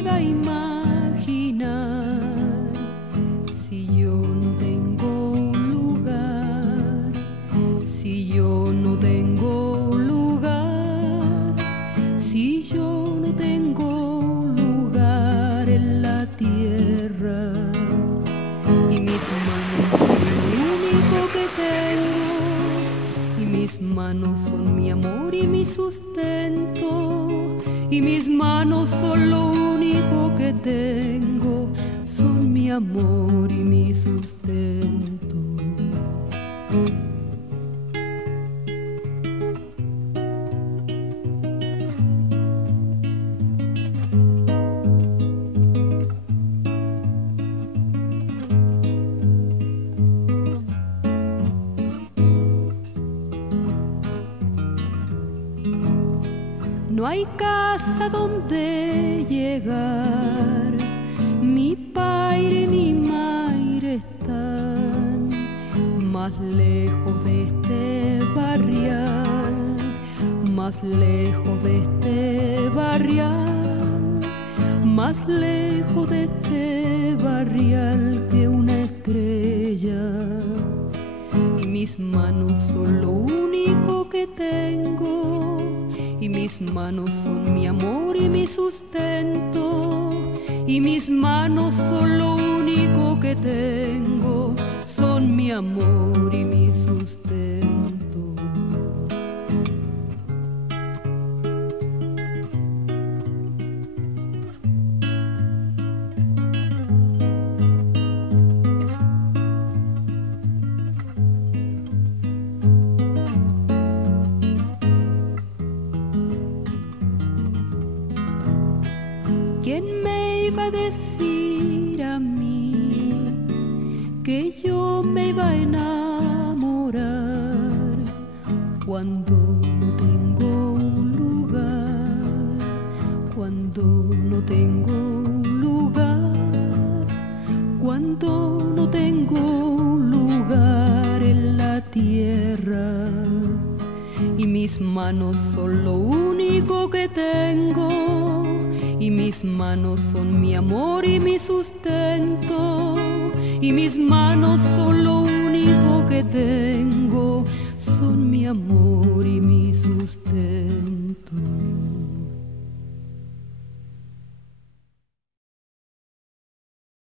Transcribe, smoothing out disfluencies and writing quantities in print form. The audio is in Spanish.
iba a imaginar si yo no tengo un lugar, si yo no tengo un lugar, si yo no tengo un lugar en la tierra? Y mis manos son lo único que tengo, y mis manos son mi amor y mi sustento, y mis manos son lo único que tengo, son mi amor y mi sustento. No hay casa donde llegar, mi padre y mi madre están más lejos de este barrial, más lejos de este barrial, más lejos de este barrial que una estrella. Y mis manos son lo único que tengo, y mis manos son mi amor y mi sustento, y mis manos son lo único que tengo, son mi amor y mi sustento. ¿Quién me iba a decir a mí que yo me iba a enamorar cuando no tengo un lugar, cuando no tengo un lugar, cuando no tengo un lugar en la tierra? Y mis manos son lo único que tengo, y mis manos son mi amor y mi sustento, y mis manos son lo único que tengo, son mi amor y mi sustento.